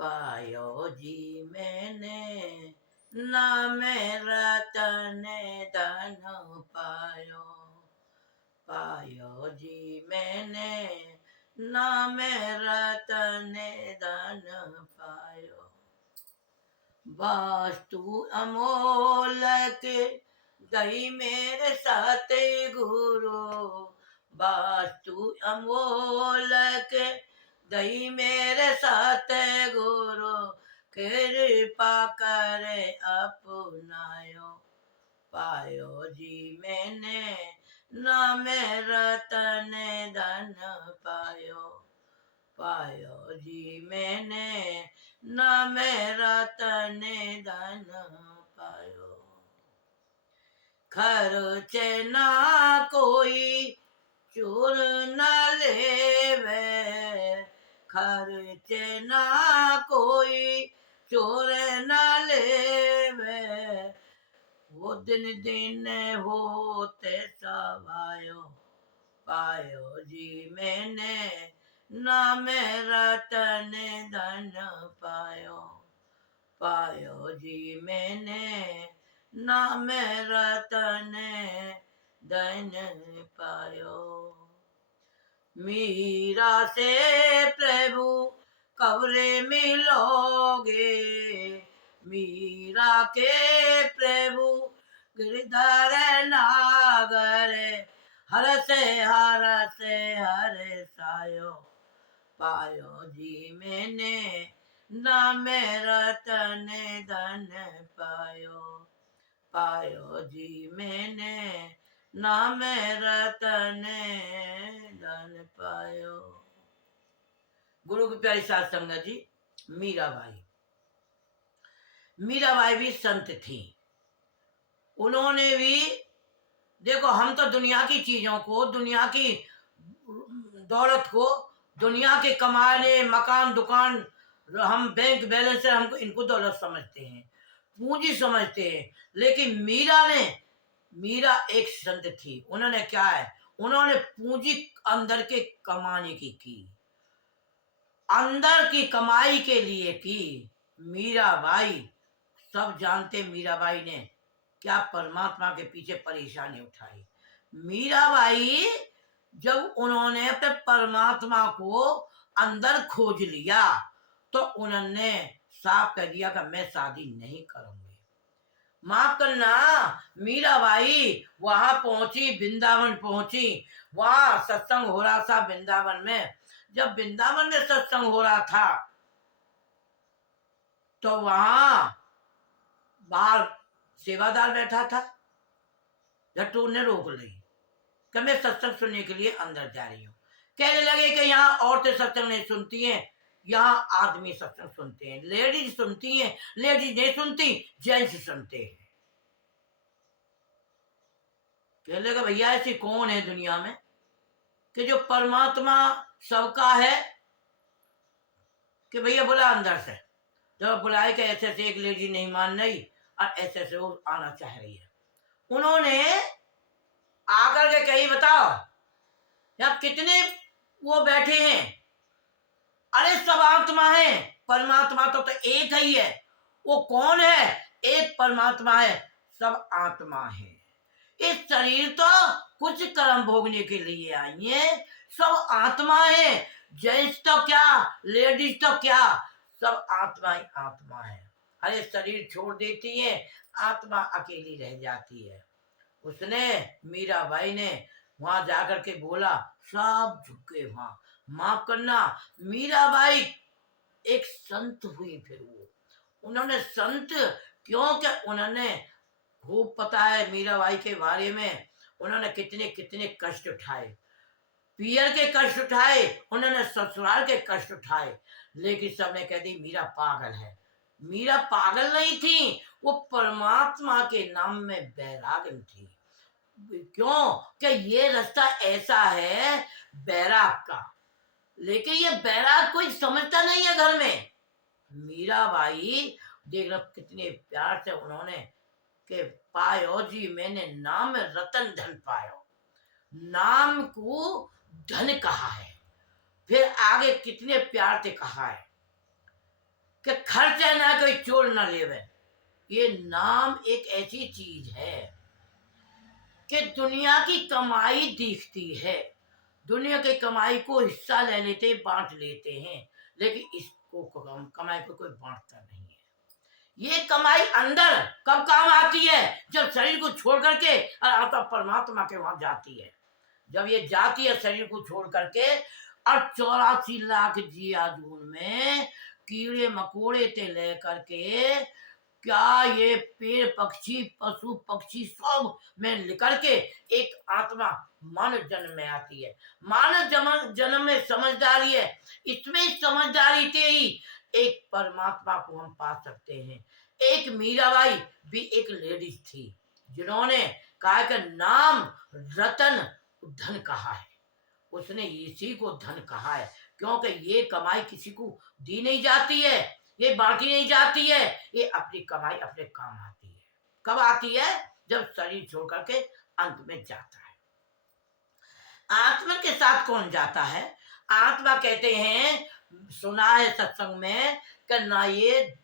पायो जी मैंने, नाम रतन धन पायो। पायो जी मैंने, नाम रतन धन पायो। वास्तु अमोलक दई मेरे सते गुरु, वास्तु अमोलक दई मेरे सते गुरु, कृपा करे अपनायो। पायो जी मैंने, नाम रतन धन पायो। पायो जी मैंने, नाम रतन धन पायो। खर्च ना कोई चोर न लेवे, खर्च ना कोई चोर न लेवे, वो दिन दिन होते सवायो। पायो जी मैंने, नाम रतन धन पायो। पायो जी मैंने, नाम रतन धन पायो। मीरा से प्रभु कवरे मिलोगे, मीरा के प्रभु गिरधर नागर, हर से हर सायो। पायो जी मैंने, नाम रतन धन पायो। पायो जी मैंने, नाम रतन धन पायो। गुरु की प्यारी साध संगत जी, मीराबाई। मीराबाई भी संत थी। उन्होंने भी, देखो हम तो दुनिया की चीजों को, दुनिया की दौलत को, दुनिया के कमाने, मकान दुकान, हम बैंक बैलेंस से हमको इनको दौलत समझते हैं, पूंजी समझते हैं। लेकिन मीरा एक संत थी। उन्होंने क्या है, उन्होंने पूंजी अंदर के कमाने की, अंदर की कमाई के लिए की। मीराबाई, सब जानते मीराबाई ने क्या परमात्मा के पीछे परेशानी उठाई। मीराबाई जब उन्होंने अपने परमात्मा को अंदर खोज लिया तो उन्होंने साफ कह दिया कि मैं शादी नहीं करूंगी। माफ करना, मीराबाई वहां पहुंची, वृंदावन पहुंची, वहां सत्संग हो रहा था वृंदावन में। जब वृंदावन में सत्संग हो रहा था तो वहां बाहर सेवादार बैठा था। झट्टू ने रोक ली कि मैं सत्संग सुनने के लिए अंदर जा रही हूँ। कहने लगे कि यहाँ औरतें सत्संग नहीं सुनती हैं, यहाँ आदमी सत्संग सुनते हैं, लेडीज सुनती हैं, लेडीज नहीं सुनती, जेंट्स सुनते हैं। कहने लगा भैया ऐसी कौन है दुनिया में कि जो परमात्मा सबका है, कि भैया बोला अंदर से। जब बुलाए कि ऐसे से एक लेडी नहीं मान रही और ऐसे से वो आना चाह रही है। उन्होंने आकर के कही बताओ यहाँ कितने वो बैठे हैं। अरे सब आत्मा है, परमात्मा तो एक ही है। वो कौन है, एक परमात्मा है, सब आत्मा है। इस शरीर तो कुछ कर्म भोगने के लिए आई है, सब आत्मा है। जेंट्स तो क्या, लेडीज तो क्या, सब आत्मा ही आत्मा है। अरे शरीर छोड़ देती है, आत्मा अकेली रह जाती है। उसने, मीराबाई ने वहां जाकर के बोला, सब झुके वहां। माफ करना, मीराबाई एक संत हुई। फिर वो उन्होंने संत, क्योंकि उन्होंने खूब पता है मीराबाई के बारे में, उन्होंने कितने कितने कष्ट उठाए, पियर के कष्ट उठाए, उन्होंने ससुराल के कष्ट उठाए। लेकिन सबने कह दी मीरा पागल है। मीरा पागल नहीं थी, वो परमात्मा के नाम में बैरागन थी। क्यों कि ये रास्ता ऐसा है बैराग का, लेकिन ये बैराग कोई समझता नहीं है घर में। मीराबाई देख लो कितने प्यार से उन्होंने कि पायो जी मैंने, नाम रतन धन पायो। नाम को धन कहा है, फिर आगे कितने प्यार से कहा है। कि खर्चा ना कोई चोर ना लेवे। ये नाम एक ऐसी चीज है कि दुनिया की कमाई दिखती है, दुनिया की कमाई को हिस्सा ले लेते, बांट लेते हैं, लेकिन इसको कमाई को कोई बांटता नहीं है। ये कमाई अंदर कब काम आती है? जब शरीर को छोड़ करके और आता परमात्मा के वहां जाती है। जब ये जाती है शरीर को छोड़ करके, और 84 लाख जिया जून में कीड़े मकोड़े ते ले करके, क्या ये पेड़ पक्षी पशु पक्षी सब में लेकर के एक आत्मा मानव जन्म में आती है। मानव जन्म में समझदारी है, इसमें समझदारी से ही एक परमात्मा को हम पा सकते हैं। एक मीराबाई भी एक लेडीज थी जिन्होंने कहा कि नाम रतन धन कहा है, उसने इसी को धन कहा है, क्योंकि ये कमाई किसी को दी नहीं जाती है, ये बांटी नहीं जाती है, ये अपनी कमाई अपने काम आती है। कब आती है? जब शरीर छोड़ करके अंत में जाता है। आत्मा के साथ कौन जाता है? आत्मा कहते हैं, सुना है सत्संग में, कि ना ये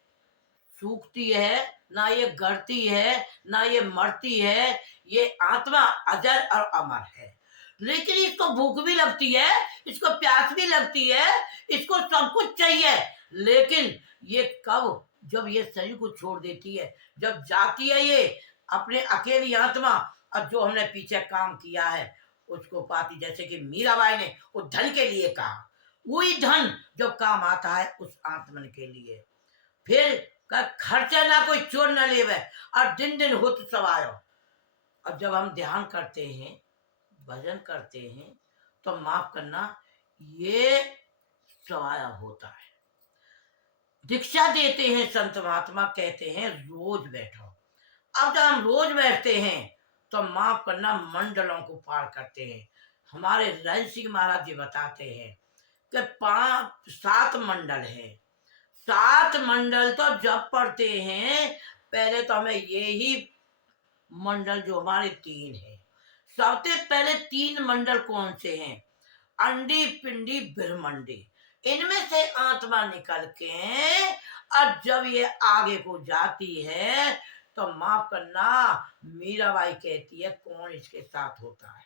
सूखती है, ना ये गढ़ती है, ना ये मरती है, ये आत्मा अजर और अमर है। लेकिन इसको भूख भी लगती है, इसको प्यास भी लगती है, इसको सब कुछ चाहिए, लेकिन ये कब? जब ये शरीर को छोड़ देती है, जब जाती है ये अपने अकेली आत्मा, और जो हमने पीछे काम किया है उसको पाती। जैसे कि मीराबाई ने वो धन के लिए कहा, वही धन जब काम आता है उस आत्मन के लिए। फिर का खर्चा ना कोई चोर ना लेवे, और दिन दिन होत सवायो। अब जब हम ध्यान करते हैं, भजन करते हैं, तो माफ करना, ये सवाया होता है। दीक्षा देते हैं संत महात्मा, कहते हैं रोज बैठो। अब जब हम रोज बैठते हैं तो माफ करना मंडलों को पार करते हैं। हमारे रण सिंह महाराज जी बताते हैं कि 7 मंडल है। 7 मंडल तो जब पढ़ते हैं, पहले तो हमें यही मंडल जो हमारे 3 है, सबसे पहले 3 मंडल कौन से हैं? अंडी पिंडी ब्रह्मंडी। इनमें से आत्मा निकल के, और जब ये आगे को जाती है तो माफ करना, मीराबाई कहती है कौन इसके साथ होता है?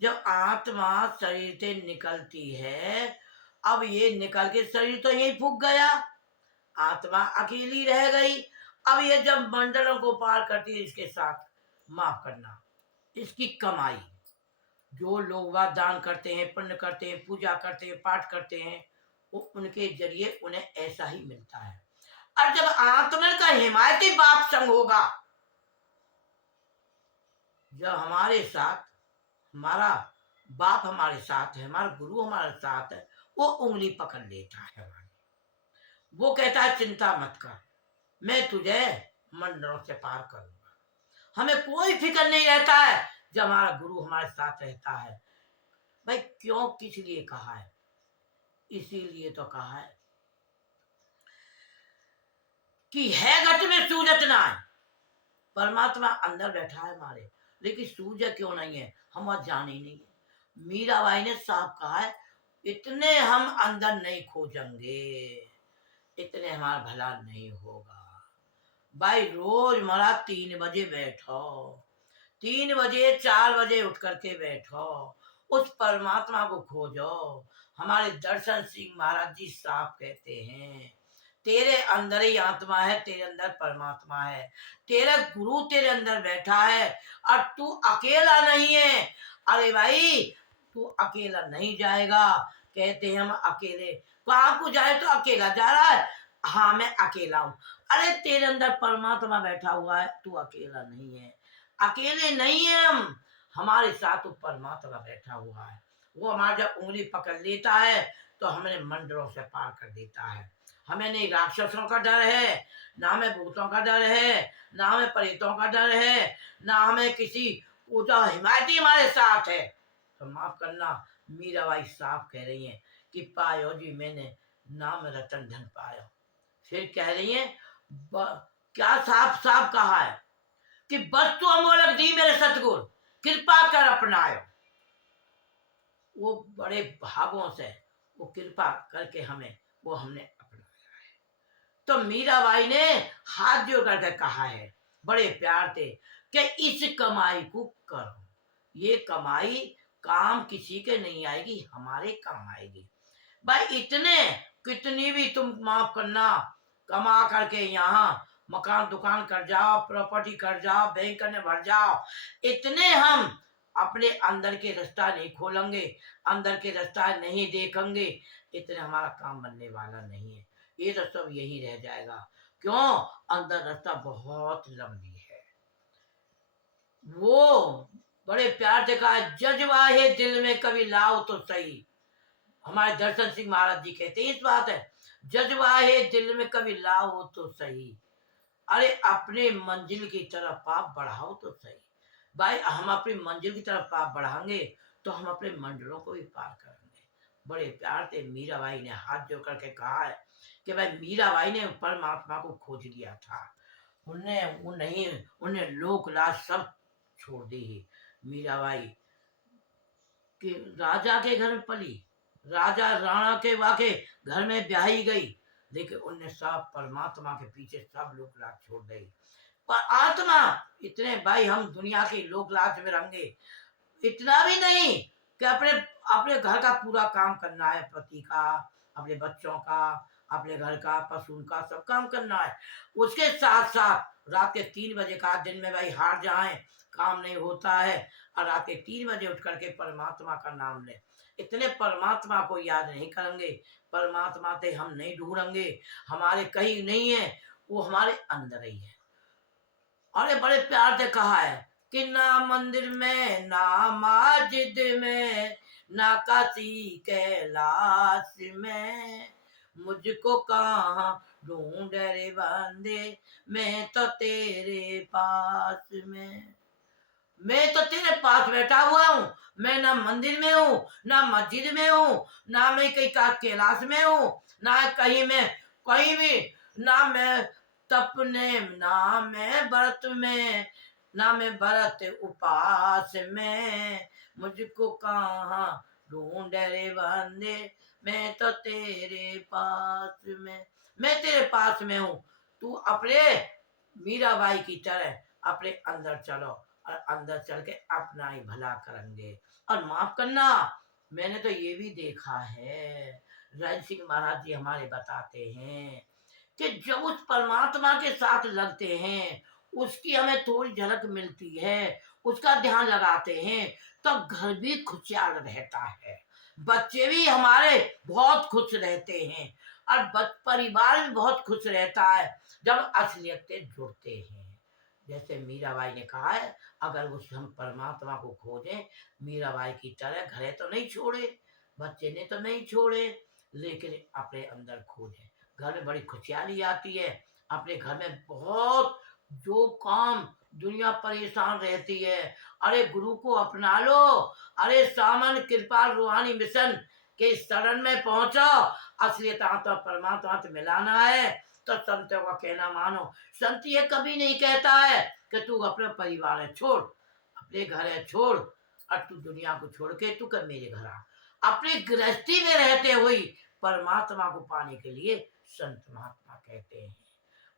जब आत्मा शरीर से निकलती है, अब ये निकल के शरीर तो यही फूक गया, आत्मा अकेली रह गई। अब ये जब मंडलों को पार करती है इसके साथ, माफ करना, इसकी कमाई, जो लोग वह दान करते हैं, पुण्य करते हैं, पूजा करते हैं, पाठ करते हैं, वो उनके जरिए उन्हें ऐसा ही मिलता है। और जब आत्मा का हिमायती बाप संग होगा, जब हमारे साथ हमारा बाप हमारे साथ है, हमारा गुरु हमारे साथ है, वो उंगली पकड़ लेता है हमारी, वो कहता है चिंता मत कर, मैं तुझे मंडलों से पार करूंगा। हमें कोई फिक्र नहीं रहता है जब हमारा गुरु हमारे साथ रहता है। भाई क्यों, किस लिए कहा है? इसीलिए तो कहा है कि है घट में सूझत ना है। परमात्मा अंदर बैठा है हमारे, लेकिन सूझ क्यों नहीं है? हम वह जाने ही नहीं है। मीराबाई ने साफ कहा है, इतने हम अंदर नहीं खोजेंगे, इतने हमारा भला नहीं होगा। भाई रोज मरा 3 बजे बैठो, 3 बजे 4 बजे उठ करके बैठो, उस परमात्मा को खोजो। हमारे दर्शन सिंह महाराज जी साफ कहते हैं, तेरे अंदर ही आत्मा है, तेरे अंदर परमात्मा है, तेरा गुरु तेरे अंदर बैठा है, और तू अकेला नहीं है। अरे भाई तू अकेला नहीं जाएगा। कहते हैं हम अकेले कहाँ को जाए, तो अकेला जा रहा है, हाँ मैं अकेला हूँ। अरे तेरे अंदर परमात्मा बैठा हुआ है, तू अकेला नहीं है। अकेले नहीं है हम, हमारे साथ वो परमात्मा बैठा हुआ है। वो हमारा जब उंगली पकड़ लेता है तो हमें मंडलों से पार कर देता है। हमें नहीं राक्षसों का डर है, ना हमें भूतों का डर है, ना हमें प्रेतों का डर है, ना हमें किसी पूजा, हिमायती हमारे साथ है। तो माफ करना, मीराबाई साफ कह रही हैं कि पायो जी मैंने नाम रतन धन पायो। फिर कह रही हैं क्या साफ साफ कहा है कि वस्तु अमोलक दी मेरे सतगुर, कृपा कर अपनायो। वो बड़े भागों से वो कृपा करके हमें, वो हमने अपनाया। तो मीराबाई ने हाथ जोड़ करके कहा है बड़े प्यार से कि इस कमाई को करो, ये कमाई काम किसी के नहीं आएगी, हमारे काम आएगी। भाई इतने कितनी भी तुम माफ करना कमा करके यहाँ मकान दुकान कर जाओ, प्रॉपर्टी कर जाओ, बैंक करने भर जाओ, इतने हम अपने अंदर के रास्ता नहीं खोलेंगे, अंदर के रास्ता नहीं देखेंगे, इतने हमारा काम बनने वाला नहीं है। ये तो सब यही रह जाएगा। क्यों? अंदर रास्ता बहुत लंबी है। वो बड़े प्यार से कहा, जज्बा है दिल में कभी लाओ तो सही। हमारे दर्शन सिंह महाराज जी कहते हैं इस बात है, जज्बा है दिल में कभी लाओ तो सही, अरे अपने मंजिल की तरफ आप बढ़ाओ तो सही। भाई हम अपनी मंजिल की तरफ पाप बढ़ाएंगे तो हम अपने मंजिलों को भी पार करेंगे। बड़े प्यार से मीराबाई ने हाथ जोड़ करके कहा है कि भाई मीराबाई ने परमात्मा को खोज लिया था, उन्हें लोक लाज सब छोड़ दी ही। मीराबाई कि राजा के घर में पली, राजा राणा के वाके घर में ब्याही गई, लेकिन उनने सब परमात्मा के पीछे सब लोक लाज छोड़ दी। पर आत्मा इतने भाई हम दुनिया की लोक लाज में रहेंगे, इतना भी नहीं कि अपने अपने घर का पूरा काम करना है, पति का, अपने बच्चों का, अपने घर का, पशु का, सब काम करना है। उसके साथ साथ रात के 3 बजे का दिन में भाई हार जाए, काम नहीं होता है, और रात के 3 बजे उठ करके परमात्मा का नाम ले। इतने परमात्मा को याद नहीं करेंगे, परमात्मा से हम नहीं ढूंढेंगे, हमारे कहीं नहीं है, वो हमारे अंदर ही है। अरे बड़े प्यार से कहा है कि ना मंदिर में, ना मस्जिद में, ना काशी कैलाश में, मुझको कहाँ ढूंढ रे बंदे, मैं तो तेरे पास में। मैं तो तेरे पास बैठा हुआ हूँ, मैं ना मंदिर में हूँ, ना मस्जिद में हूँ, ना मैं कहीं का कैलाश में हूँ, ना कहीं में कहीं भी, ना मैं तपने, ना मैं व्रत में, ना मैं व्रत उपास में, मुझको कहाँ ढूंढ रे बंदे, मैं तो तेरे पास में। मैं तेरे पास में हूँ, तू अपने मीराबाई की तरह अपने अंदर चलो, और अंदर चल के अपना ही भला करेंगे। और माफ करना, मैंने तो ये भी देखा है, रण सिंह महाराज जी हमारे बताते हैं कि जब उस परमात्मा के साथ लगते हैं, उसकी हमें थोड़ी झलक मिलती है, उसका ध्यान लगाते हैं, तो घर भी खुशहाल रहता है, बच्चे भी हमारे बहुत खुश रहते हैं, और परिवार भी बहुत खुश रहता है जब असलियत से जुड़ते हैं। जैसे मीराबाई ने कहा है, अगर उस हम परमात्मा को खोजें मीराबाई की तरह, घरे तो नहीं छोड़े, बच्चे ने तो नहीं छोड़े, लेकिन अपने अंदर खोजे, घर में बड़ी खुशहाली आती है। अपने घर में बहुत जो काम दुनिया परेशान रहती है, अरे गुरु को अपना लो, अरे सामन कृपाल रूहानी मिशन के शरण में पहुंचो, असलियत आत्मा परमात्मा से मिलाना है, तो संतों का कहना मानो। संत ये कभी नहीं कहता है कि तू अपने परिवार है छोड़, अपने घर है छोड़, और तू दुनिया को छोड़ के तू कर मेरे घर आ। अपनी गृहस्थी में रहते हुए परमात्मा को पाने के लिए संत महात्मा कहते हैं।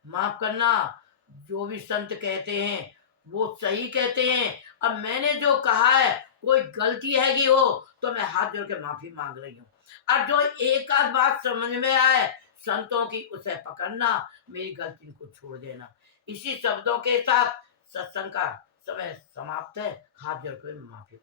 माफ करना, जो भी संत कहते हैं वो सही कहते हैं। अब मैंने जो कहा है कोई गलती है कि हो तो मैं हाथ जोड़ के माफी मांग रही हूँ, और जो एक आध बात समझ में आए संतों की, उसे पकड़ना, मेरी गलती को छोड़ देना। इसी शब्दों के साथ सत्संग का समय समाप्त है। हाथ जोड़ के माफी।